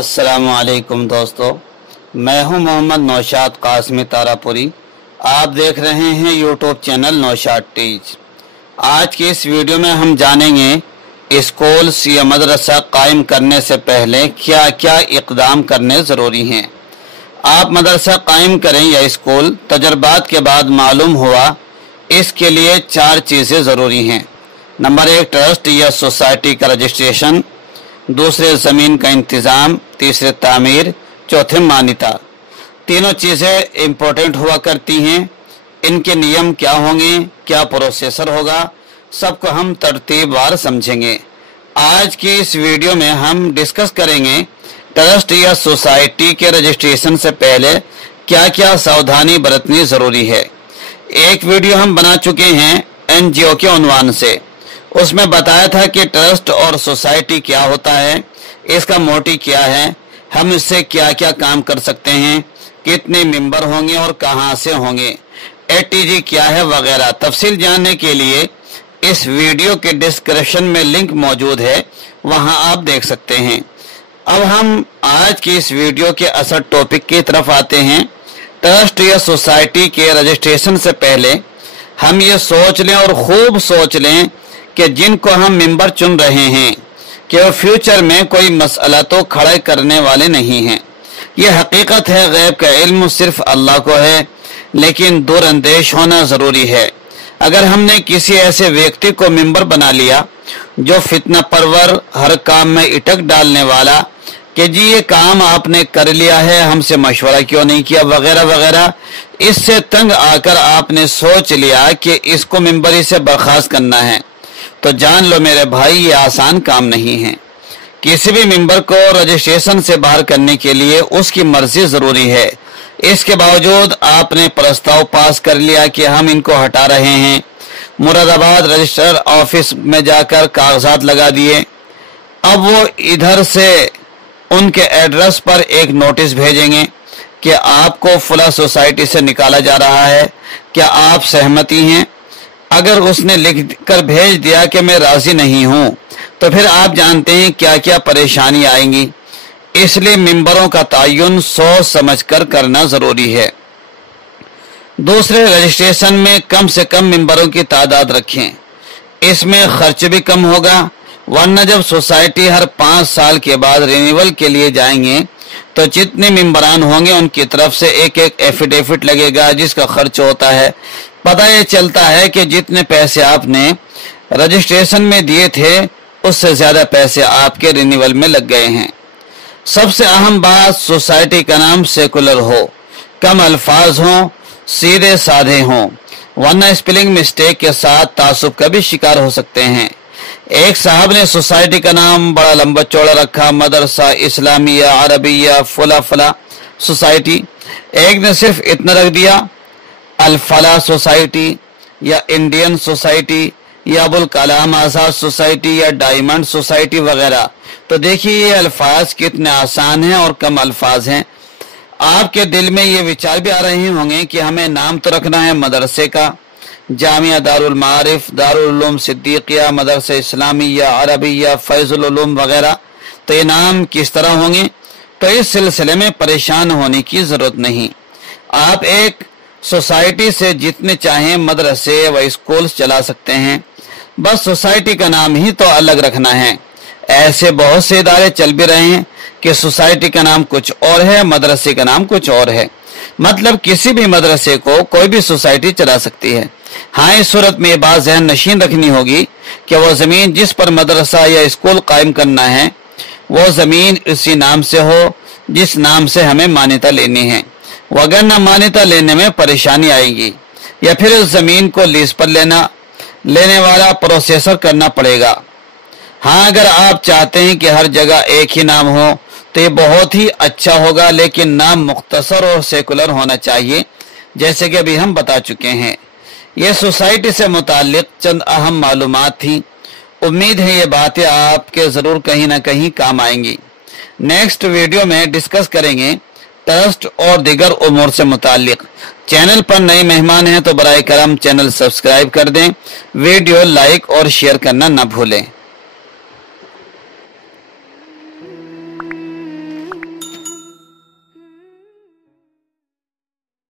अस्सलामुअलैकुम दोस्तों, मैं हूं मोहम्मद नौशाद कासमी तारापुरी। आप देख रहे हैं यूट्यूब चैनल नौशाद टीच। आज की इस वीडियो में हम जानेंगे स्कूल या मदरसा कायम करने से पहले क्या क्या इक़दाम करने ज़रूरी हैं। आप मदरसा कायम करें या स्कूल, तजर्बात के बाद मालूम हुआ इसके लिए 4 चीज़ें ज़रूरी हैं। नंबर 1, ट्रस्ट या सोसाइटी का रजिस्ट्रेशन। दूसरे, ज़मीन का इंतज़ाम। तीसरे, तामीर। चौथे, मान्यता। तीनों चीज़ें इम्पोर्टेंट हुआ करती हैं। इनके नियम क्या होंगे, क्या प्रोसेसर होगा, सबको हम तरतीबवार समझेंगे। आज की इस वीडियो में हम डिस्कस करेंगे ट्रस्ट या सोसाइटी के रजिस्ट्रेशन से पहले क्या क्या सावधानी बरतनी ज़रूरी है। एक वीडियो हम बना चुके हैं NGO के उन्वान से। उसमें बताया था कि ट्रस्ट और सोसाइटी क्या होता है, इसका मोटिव क्या है, हम इससे क्या क्या काम कर सकते हैं, कितने मेंबर होंगे और कहां से होंगे, ATG क्या है वगैरह। तफसील जानने के लिए इस वीडियो के डिस्क्रिप्शन में लिंक मौजूद है, वहां आप देख सकते हैं। अब हम आज की इस वीडियो के असल टॉपिक की तरफ आते हैं। ट्रस्ट या सोसाइटी के रजिस्ट्रेशन से पहले हम ये सोच लें और खूब सोच लें कि जिनको हम मेंबर चुन रहे हैं कि वो फ्यूचर में कोई मसला तो खड़ा करने वाले नहीं हैं। ये हकीकत है, गैब का इल्म सिर्फ अल्लाह को है, लेकिन दूर अंदेश होना ज़रूरी है। अगर हमने किसी ऐसे व्यक्ति को मेंबर बना लिया जो फितना परवर, हर काम में इटक डालने वाला कि जी ये काम आपने कर लिया है, हमसे मशवरा क्यों नहीं किया वगैरह वगैरह, इससे तंग आकर आपने सोच लिया कि इसको मेंबरी से बर्खास्त करना है, तो जान लो मेरे भाई ये आसान काम नहीं है। किसी भी मेंबर को रजिस्ट्रेशन से बाहर करने के लिए उसकी मर्जी ज़रूरी है। इसके बावजूद आपने प्रस्ताव पास कर लिया कि हम इनको हटा रहे हैं, मुरादाबाद रजिस्टर ऑफिस में जाकर कागजात लगा दिए। अब वो इधर से उनके एड्रेस पर एक नोटिस भेजेंगे कि आपको फला सोसाइटी से निकाला जा रहा है, क्या आप सहमति हैं। अगर उसने लिख कर भेज दिया कि मैं राजी नहीं हूं, तो फिर आप जानते हैं क्या क्या परेशानी आएंगी। इसलिए मेंबरों का तयन सोच समझ कर करना जरूरी है। दूसरे, रजिस्ट्रेशन में कम से कम मेंबरों की तादाद रखें, इसमें खर्च भी कम होगा। वरना जब सोसाइटी हर 5 साल के बाद रिन्यूअल के लिए जाएंगे तो जितने मेंबरान होंगे उनकी तरफ से एक एक एफिडेविट लगेगा जिसका खर्च होता है। पता ये चलता है कि जितने पैसे आपने रजिस्ट्रेशन में दिए थे उससे ज्यादा पैसे आपके रिन्यूअल में लग गए हैं। सबसे अहम बात, सोसाइटी का नाम सेकुलर हो, कम अल्फाज हों, सीधे साधे हों, वरना स्पेलिंग मिस्टेक के साथ तासुब का भी शिकार हो सकते हैं। एक साहब ने सोसाइटी का नाम बड़ा लंबा चौड़ा रखा, मदरसा इस्लामिया अरबिया फला फला सोसाइटी। एक ने सिर्फ इतना रख दिया, अल-फला सोसाइटी या इंडियन सोसाइटी या अबुल कलाम आजाद सोसाइटी या डायमंड सोसाइटी वगैरह। तो देखिए ये अल्फाज कितने आसान हैं और कम अल्फाज हैं। आपके दिल में ये विचार भी आ रहे होंगे कि हमें नाम तो रखना है मदरसे का, जामिया दारुल मारिफ, दारुल उलूम सिद्दीकिया, मदरसा इस्लामिया अरबिया, फैजुल उलूम वगैरह। तो ये नाम किस तरह होंगे, तो इस सिलसिले में परेशान होने की जरूरत नहीं। आप एक सोसाइटी से जितने चाहें मदरसे व स्कूल चला सकते हैं, बस सोसाइटी का नाम ही तो अलग रखना है। ऐसे बहुत से इदारे चल भी रहे हैं कि सोसाइटी का नाम कुछ और है, मदरसे का नाम कुछ और है। मतलब किसी भी मदरसे को कोई भी सोसाइटी चला सकती है। हाँ, इस सूरत में ये बात ज़हन नशीन रखनी होगी कि वो ज़मीन जिस पर मदरसा या स्कूल कायम करना है वो ज़मीन उसी नाम से हो जिस नाम से हमें मान्यता लेनी है, वगरना मान्यता लेने में परेशानी आएगी या फिर उस ज़मीन को लीज पर लेने वाला प्रोसेसर करना पड़ेगा। हाँ, अगर आप चाहते हैं कि हर जगह एक ही नाम हो तो ये बहुत ही अच्छा होगा, लेकिन नाम मुख्तसर और सेकुलर होना चाहिए, जैसे कि अभी हम बता चुके हैं। ये सोसाइटी से मुताल्लिक चंद अहम मालूमात थी। उम्मीद है ये बातें आपके ज़रूर कहीं ना कहीं काम आएंगी। नेक्स्ट वीडियो में डिस्कस करेंगे ट्रस्ट और दीगर उमूर से मुताल्लिक। चैनल पर नए मेहमान हैं तो बराए करम चैनल सब्सक्राइब कर दें, वीडियो लाइक और शेयर करना न भूलें।